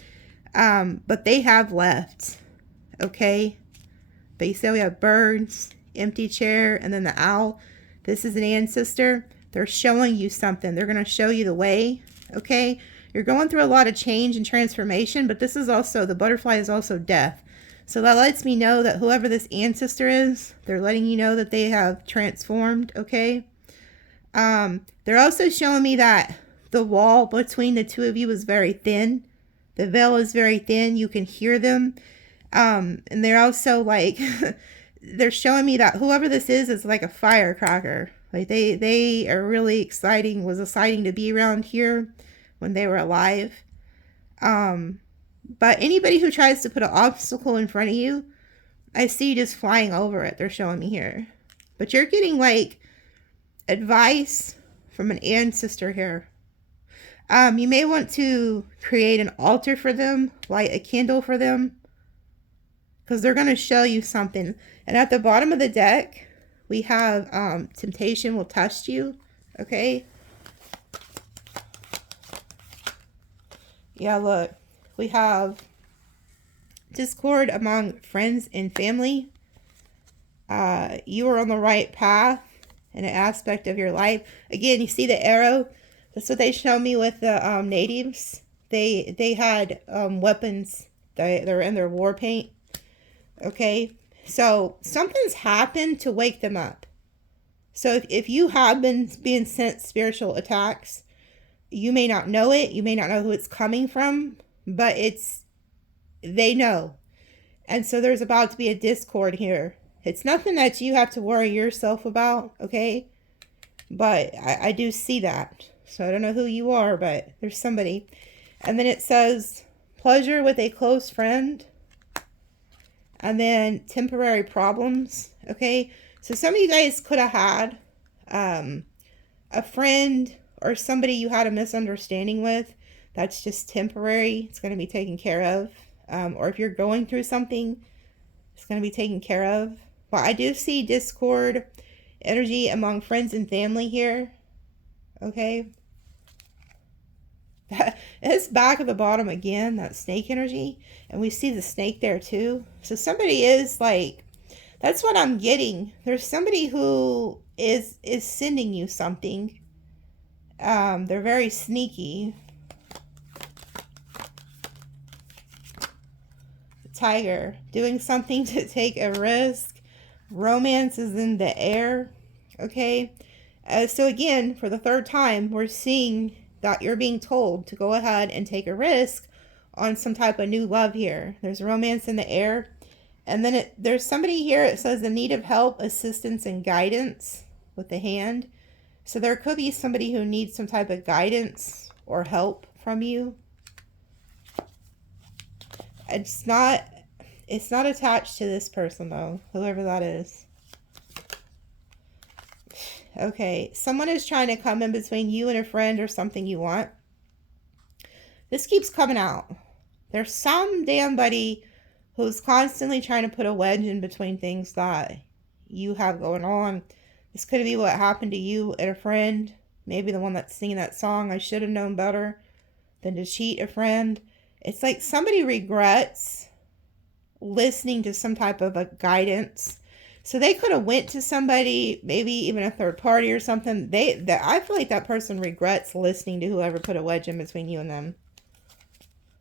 But they have left. Okay. But you see we have birds, empty chair, and then the owl. This is an ancestor. They're showing you something. They're going to show you the way. Okay. You're going through a lot of change and transformation, but this is also, the butterfly is also death. So that lets me know that whoever this ancestor is, they're letting you know that they have transformed. Okay. They're also showing me that the wall between the two of you is very thin. The veil is very thin. You can hear them. And they're also like, they're showing me that whoever this is like a firecracker. Like they are really exciting, was exciting to be around here when they were alive. But anybody who tries to put an obstacle in front of you, I see just flying over it. They're showing me here. But you're getting like advice from an ancestor here. You may want to create an altar for them, light a candle for them, because they're going to show you something. And at the bottom of the deck, we have temptation will test you. Okay. Yeah, look. We have discord among friends and family. You are on the right path in an aspect of your life. Again, you see the arrow. That's what they show me with the natives. They had weapons. They're in their war paint. Okay, so something's happened to wake them up. So if you have been being sent spiritual attacks, you may not know it. You may not know who it's coming from, but they know. And so there's about to be a discord here. It's nothing that you have to worry yourself about, okay? But I do see that. So I don't know who you are, but there's somebody. And then it says, pleasure with a close friend. And then temporary problems, okay? So some of you guys could have had a friend or somebody you had a misunderstanding with. That's just temporary. It's going to be taken care of. Or if you're going through something, it's going to be taken care of. But I do see discord energy among friends and family here. Okay. It's back at the bottom again, that snake energy. And we see the snake there too. So somebody is like, that's what I'm getting. There's somebody who is sending you something. They're very sneaky. Tiger, doing something to take a risk. Romance is in the air. Okay. So again, for the third time, we're seeing that you're being told to go ahead and take a risk on some type of new love here. There's romance in the air. And then there's somebody here, it says the need of help, assistance, and guidance with the hand. So there could be somebody who needs some type of guidance or help from you. It's not attached to this person though, whoever that is. Okay, someone is trying to come in between you and a friend or something you want. This keeps coming out. There's some damn buddy who's constantly trying to put a wedge in between things that you have going on. This could be what happened to you and a friend. Maybe the one that's singing that song, I should have known better than to cheat a friend. It's like somebody regrets listening to some type of a guidance. So they could have went to somebody, maybe even a third party or something. I feel like that person regrets listening to whoever put a wedge in between you and them.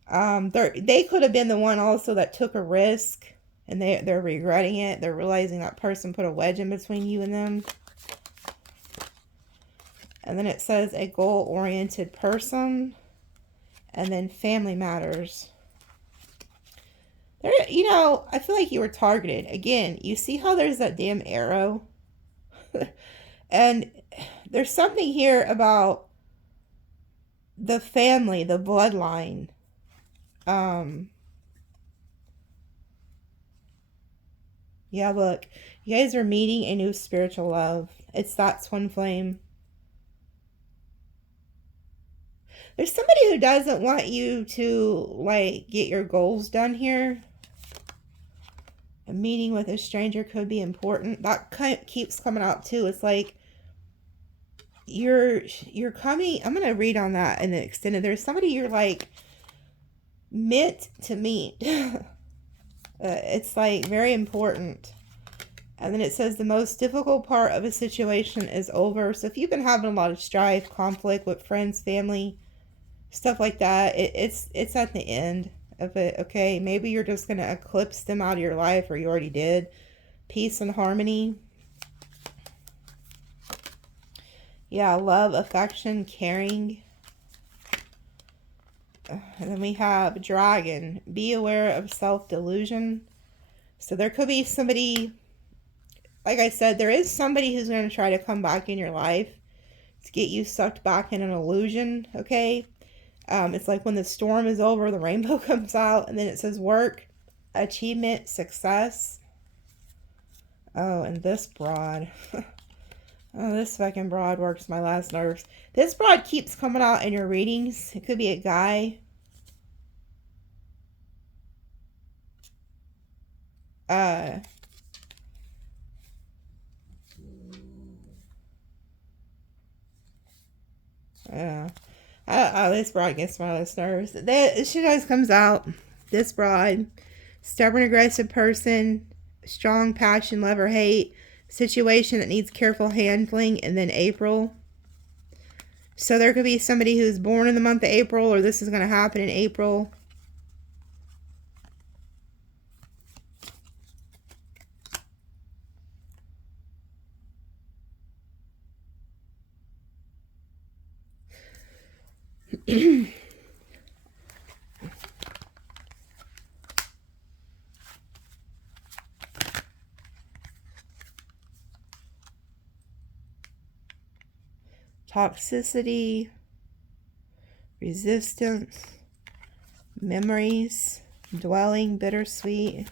They could have been the one also that took a risk, and they're regretting it. They're realizing that person put a wedge in between you and them. And then it says a goal-oriented person, and then family matters. There, I feel like you were targeted. Again, you see how there's that damn arrow? And there's something here about the family, the bloodline. Yeah, look. You guys are meeting a new spiritual love. It's that twin flame. There's somebody who doesn't want you to, like, get your goals done here. A meeting with a stranger could be important. That keeps coming out, too. It's like, you're coming... I'm going to read on that in the extended. There's somebody you're, like, meant to meet. It's, like, very important. And then it says the most difficult part of a situation is over. So if you've been having a lot of strife, conflict with friends, family... stuff like that, it's at the end of it. Okay, maybe you're just gonna eclipse them out of your life, or you already did. Peace and harmony. Yeah, love, affection, caring. And then we have dragon. Be aware of self-delusion. So there could be somebody, like I said, there is somebody who's going to try to come back in your life to get you sucked back in an illusion. Okay. It's like when the storm is over, the rainbow comes out, and then it says work, achievement, success. Oh, and this broad. Oh, this fucking broad works my last nerves. This broad keeps coming out in your readings. It could be a guy. This broad gets my last nerves. She always comes out. This broad. Stubborn, aggressive person. Strong passion, love or hate. Situation that needs careful handling. And then April. So there could be somebody who's born in the month of April, or this is going to happen in April. Toxicity, resistance, memories, dwelling, bittersweet.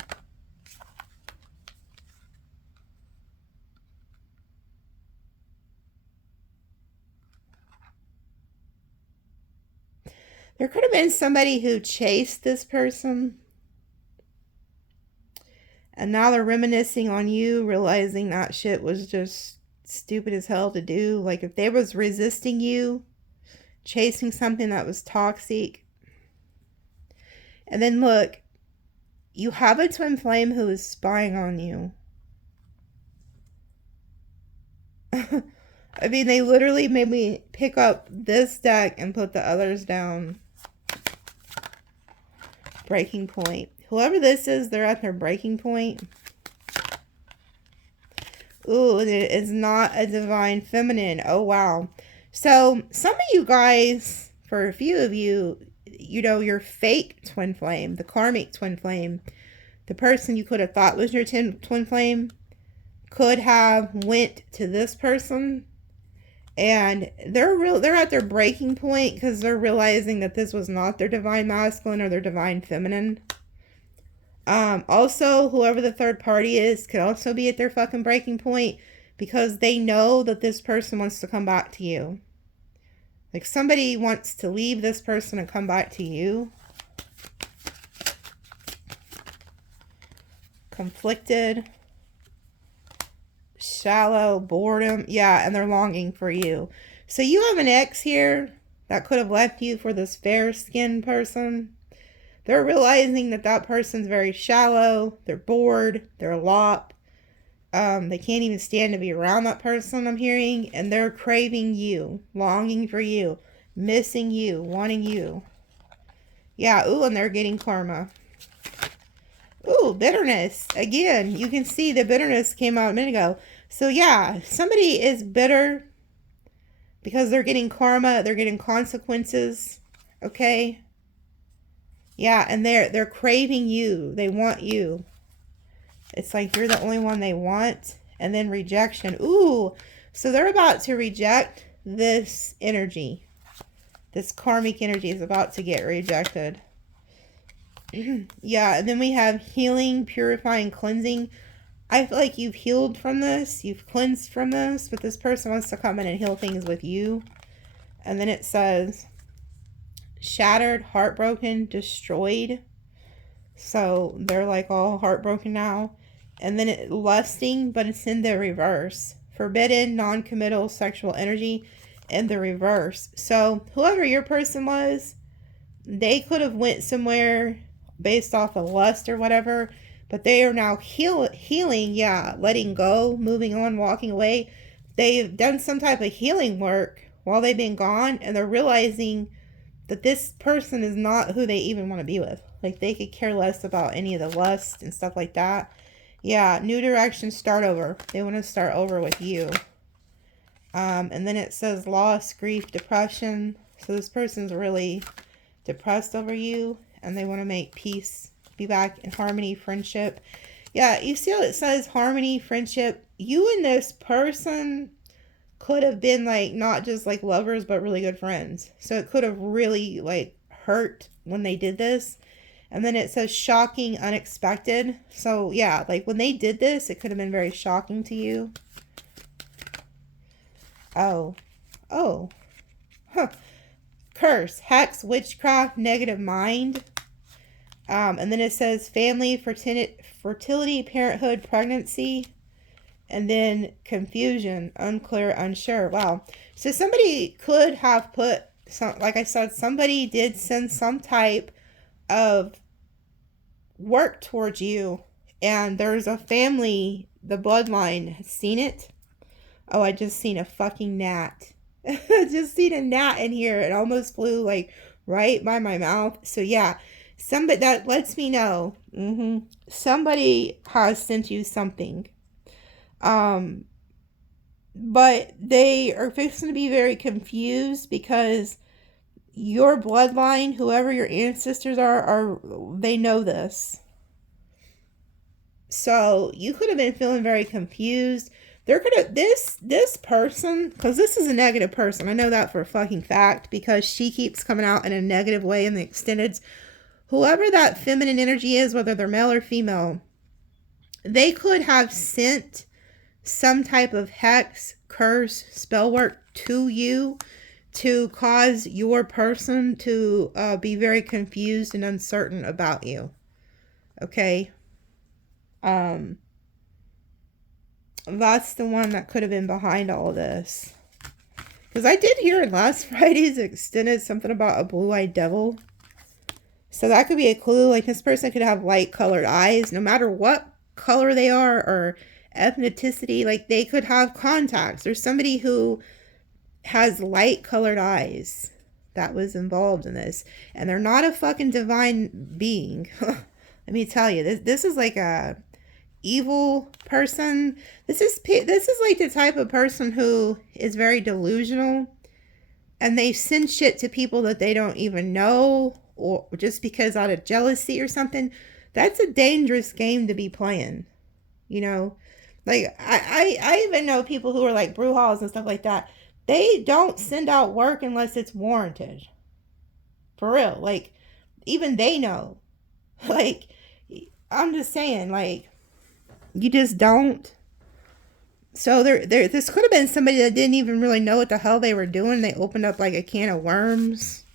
There could have been somebody who chased this person, and now they're reminiscing on you, realizing that shit was just stupid as hell to do. Like if they was resisting you, chasing something that was toxic. And then look, you have a twin flame who is spying on you. I mean, they literally made me pick up this deck and put the others down. Breaking point. Whoever this is, they're at their breaking point. Ooh, it is not a divine feminine. Oh, wow. So, some of you guys, for a few of you, you know, your fake twin flame, the karmic twin flame, the person you could have thought was your twin flame, could have went to this person, and they're at their breaking point because they're realizing that this was not their divine masculine or their divine feminine. Also, whoever the third party is could also be at their fucking breaking point because they know that this person wants to come back to you. Like somebody wants to leave this person and come back to you. Conflicted. Shallow. Boredom. Yeah, and they're longing for you. So you have an ex here that could have left you for this fair-skinned person. They're realizing that that person's very shallow. They're bored. They're a lop. They can't even stand to be around that person, I'm hearing. And they're craving you. Longing for you. Missing you. Wanting you. Yeah, ooh, and they're getting karma. Ooh, bitterness. Again, you can see the bitterness came out a minute ago. So yeah, somebody is bitter because they're getting karma. They're getting consequences. Okay? Yeah, and they're craving you. They want you. It's like you're the only one they want. And then rejection. Ooh, so they're about to reject this energy. This karmic energy is about to get rejected. Yeah, and then we have healing, purifying, cleansing. I feel like you've healed from this. You've cleansed from this. But this person wants to come in and heal things with you. And then it says shattered, heartbroken, destroyed. So they're like all heartbroken now. And then it lusting, but it's in the reverse. Forbidden, non-committal sexual energy in the reverse. So whoever your person was, they could have went somewhere based off of lust or whatever, but they are now healing, yeah, letting go, moving on, walking away. They've done some type of healing work while they've been gone, and they're realizing that this person is not who they even want to be with. Like, they could care less about any of the lust and stuff like that. Yeah, new direction, start over. They want to start over with you. And then it says loss, grief, depression. So this person's really depressed over you, and they want to make peace, be back in harmony, friendship. Yeah, you see how it says harmony, friendship? You and this person could have been like not just like lovers, but really good friends. So it could have really like hurt when they did this. And then it says shocking, unexpected. So yeah, like when they did this, it could have been very shocking to you. Oh. Oh. Huh. Curse, hex, witchcraft, negative mind. And then it says family, fertility, parenthood, pregnancy. And then confusion, unclear, unsure. Wow. So somebody could have put some, like I said, somebody did send some type of work towards you. And there's a family, the bloodline has seen it. Oh, I just seen a fucking gnat. I just seen a gnat in here. It almost flew like right by my mouth. So yeah, somebody that lets me know. Somebody has sent you something. But they are fixing to be very confused because your bloodline, whoever your ancestors are they know this. So you could have been feeling very confused. There could have this person, because this is a negative person. I know that for a fucking fact because she keeps coming out in a negative way in the extendeds. Whoever that feminine energy is, whether they're male or female, they could have sent some type of hex, curse, spell work to you to cause your person to be very confused and uncertain about you. Okay? That's the one that could have been behind all of this. Because I did hear in last Friday's extended something about a blue-eyed devil. So that could be a clue. Like this person could have light-colored eyes, no matter what color they are or ethnicity. Like they could have contacts. There's somebody who has light-colored eyes that was involved in this. And they're not a fucking divine being. Let me tell you, this is like a evil person. This is like the type of person who is very delusional, and they send shit to people that they don't even know, or just because out of jealousy or something. That's a dangerous game to be playing, you know. Like I even know people who are like Bruhals and stuff like that. They don't send out work unless it's warranted, for real. Like even they know. Like I'm just saying, like you just don't. So this could have been somebody that didn't even really know what the hell they were doing. They opened up like a can of worms.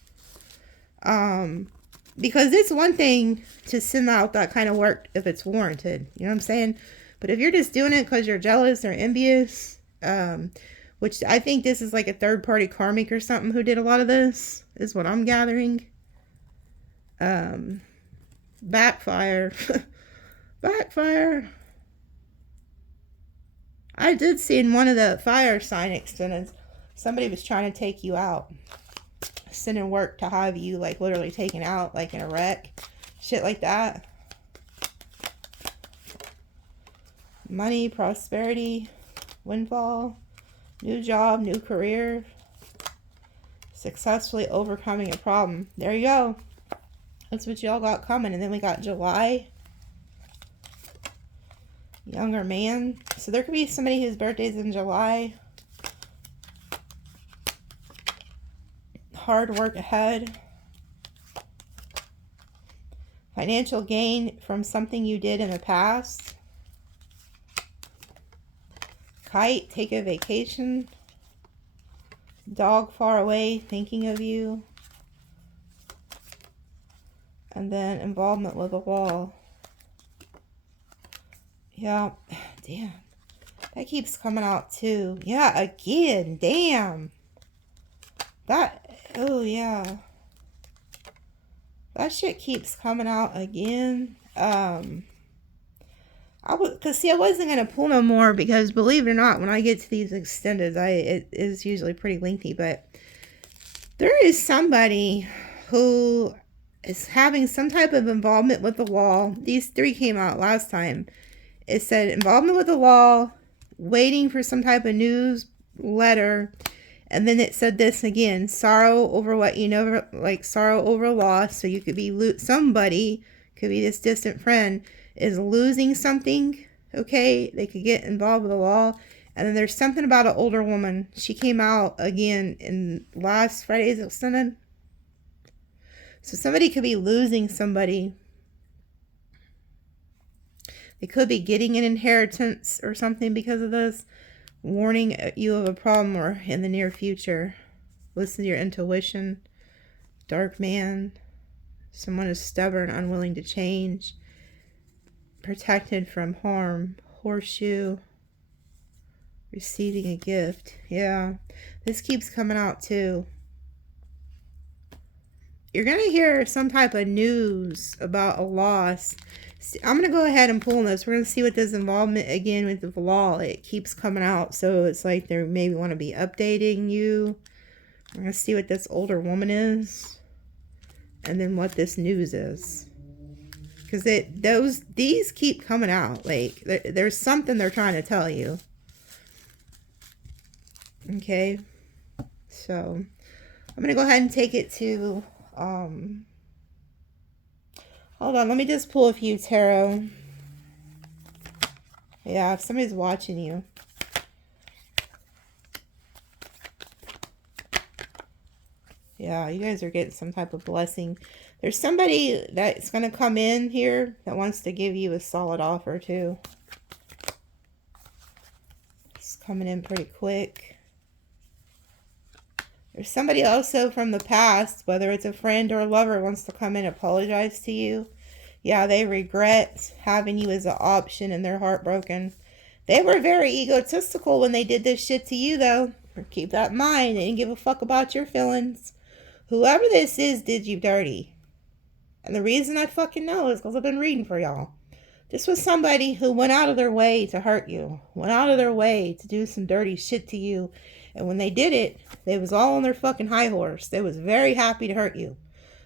Because it's one thing to send out that kind of work if it's warranted. You know what I'm saying? But if you're just doing it because you're jealous or envious, which I think this is like a third-party karmic or something who did a lot of this, is what I'm gathering. Backfire. Backfire. I did see in one of the fire sign extendeds, somebody was trying to take you out. Sending work to have you like literally taken out like in a wreck. Shit like that. Money, prosperity, windfall, new job, new career. Successfully overcoming a problem. There you go. That's what y'all got coming. And then we got July. Younger man. So there could be somebody whose birthday's in July. Hard work ahead. Financial gain from something you did in the past. Kite, take a vacation. Dog far away, thinking of you. And then involvement with a wall. Yeah, damn. That keeps coming out too. Yeah, again, damn. That, oh yeah. That shit keeps coming out again. I wasn't gonna pull no more because believe it or not, when I get to these extended, it is usually pretty lengthy, but there is somebody who is having some type of involvement with the wall. These three came out last time. It said involvement with the law, waiting for some type of news letter, and then it said this again: sorrow over what you know, like sorrow over loss. So you could be somebody, could be this distant friend, is losing something. Okay, they could get involved with the law, and then there's something about an older woman. She came out again in last Friday's extended. So somebody could be losing somebody. They could be getting an inheritance or something because of this. warning you of a problem or in the near future. Listen to your intuition. Dark man. Someone is stubborn, unwilling to change. Protected from harm. Horseshoe. Receiving a gift. Yeah. This keeps coming out too. You're going to hear some type of news about a loss. I'm going to go ahead and pull this. We're going to see what this involvement again with the law. It keeps coming out. So it's like they maybe want to be updating you. We're going to see what this older woman is. And then what this news is. Because these keep coming out. Like there's something they're trying to tell you. Okay. So I'm going to go ahead and take it to... hold on, let me just pull a few tarot. Yeah, if somebody's watching you. Yeah, you guys are getting some type of blessing. There's somebody that's going to come in here that wants to give you a solid offer too. It's coming in pretty quick. There's somebody also from the past, whether it's a friend or a lover, wants to come in and apologize to you. Yeah, they regret having you as an option and they're heartbroken. They were very egotistical when they did this shit to you, though. Keep that in mind. They didn't give a fuck about your feelings. Whoever this is did you dirty. And the reason I fucking know is because I've been reading for y'all. This was somebody who went out of their way to hurt you. Went out of their way to do some dirty shit to you. And when they did it, they was all on their fucking high horse. They was very happy to hurt you.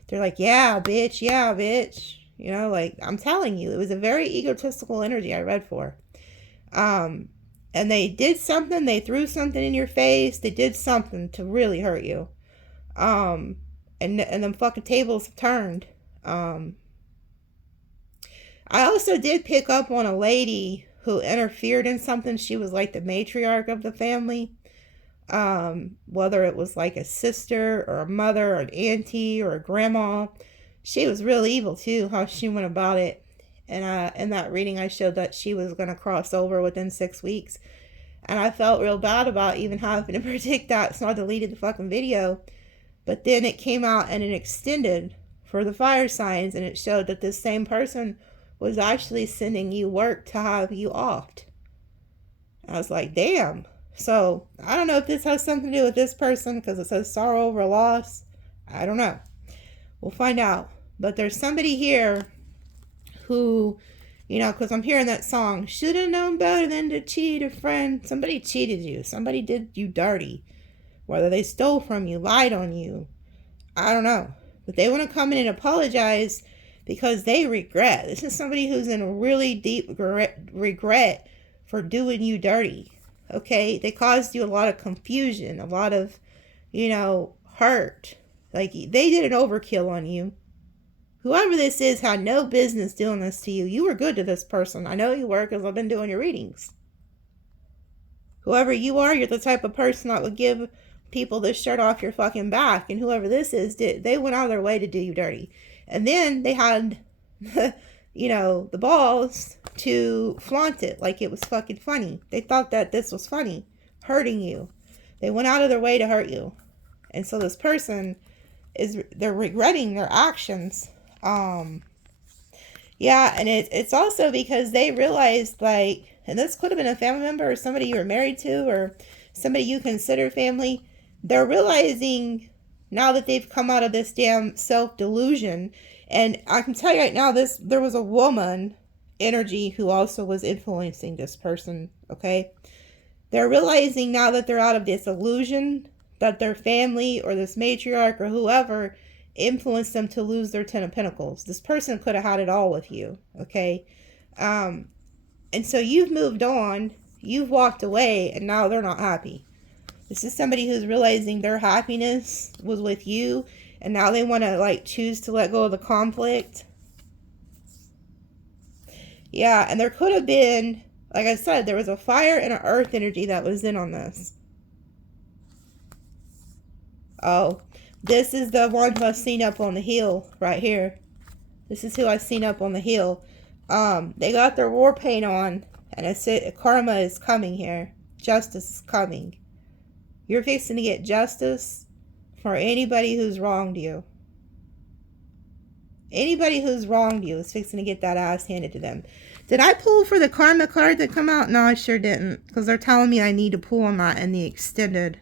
They're like, yeah, bitch, yeah, bitch. You know, like, I'm telling you, it was a very egotistical energy I read for. And they did something, they threw something in your face, they did something to really hurt you. And them fucking tables have turned. I also did pick up on a lady who interfered in something. She was like the matriarch of the family. Whether it was like a sister or a mother or an auntie or a grandma. She was real evil too, how she went about it. And in that reading I showed that she was going to cross over within 6 weeks. And I felt real bad about even having to predict that, so I deleted the fucking video. But then it came out and it extended for the fire signs, and it showed that this same person was actually sending you work to have you offed. I was like, damn. So, I don't know if this has something to do with this person, because it says sorrow over loss. I don't know. We'll find out. But there's somebody here who, you know, because I'm hearing that song, should have known better than to cheat a friend. Somebody cheated you. Somebody did you dirty. Whether they stole from you, lied on you. I don't know. But they want to come in and apologize because they regret. This is somebody who's in a really deep regret for doing you dirty. Okay? They caused you a lot of confusion, a lot of, you know, hurt. Like, they did an overkill on you. Whoever this is had no business doing this to you. You were good to this person. I know you were, because I've been doing your readings. Whoever you are, you're the type of person that would give people this shirt off your fucking back. And whoever this is, they went out of their way to do you dirty. And then they had, you know, the balls to flaunt it like it was fucking funny. They thought that this was funny, hurting you. They went out of their way to hurt you. And so this person they're regretting their actions. Yeah, and it's also because they realized, like, and this could have been a family member or somebody you were married to or somebody you consider family. They're realizing now that they've come out of this damn self-delusion. And I can tell you right now, there was a woman energy who also was influencing this person, okay? They're realizing now that they're out of this illusion that their family or this matriarch or whoever influenced them to lose their 10 of Pentacles. This person could have had it all with you, okay? And so you've moved on, you've walked away, and now they're not happy. This is somebody who's realizing their happiness was with you, and now they want to, like, choose to let go of the conflict. Yeah, and there could have been, like I said, there was a fire and an earth energy that was in on this. Oh, this is the one who I've seen up on the hill right here. This is who I've seen up on the hill. They got their war paint on, and it said karma is coming here. Justice is coming. You're fixing to get justice for anybody who's wronged you. Anybody who's wronged you is fixing to get that ass handed to them. Did I pull for the karma card that come out? No, I sure didn't. Because they're telling me I need to pull on that in the extended.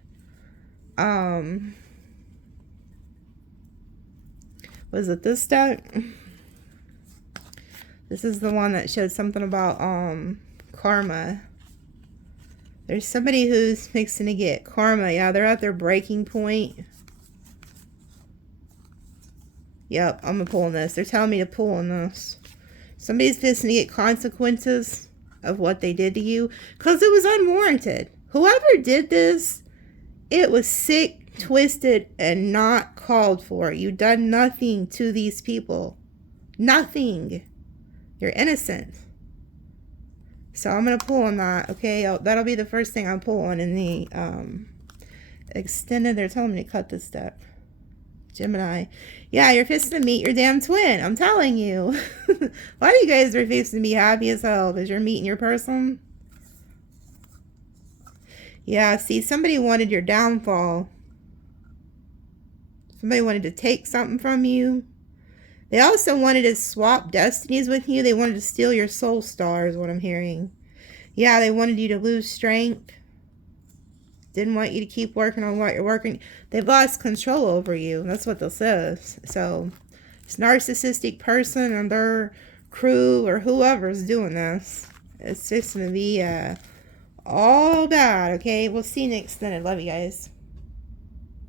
Was it this deck? This is the one that showed something about karma. There's somebody who's fixing to get karma. Yeah, they're at their breaking point. Yep, I'm gonna pull on this. They're telling me to pull on this. Somebody's fixing to get consequences of what they did to you. Because it was unwarranted. Whoever did this, it was sick, twisted, and not called for. You done nothing to these people. Nothing. You're innocent. So I'm going to pull on that, okay? That'll be the first thing I pull on in the extended. They're telling me to cut this step. Gemini. Yeah, you're fixing to meet your damn twin. I'm telling you. A lot of you guys are fixing to be happy as hell because you're meeting your person. Yeah, see, somebody wanted your downfall. Somebody wanted to take something from you. They also wanted to swap destinies with you. They wanted to steal your soul star is what I'm hearing. Yeah, they wanted you to lose strength. Didn't want you to keep working on what you're working. They've lost control over you. That's what this says. So, this narcissistic person and their crew or whoever's doing this, it's just going to be all bad, okay? We'll see you next time. I love you guys.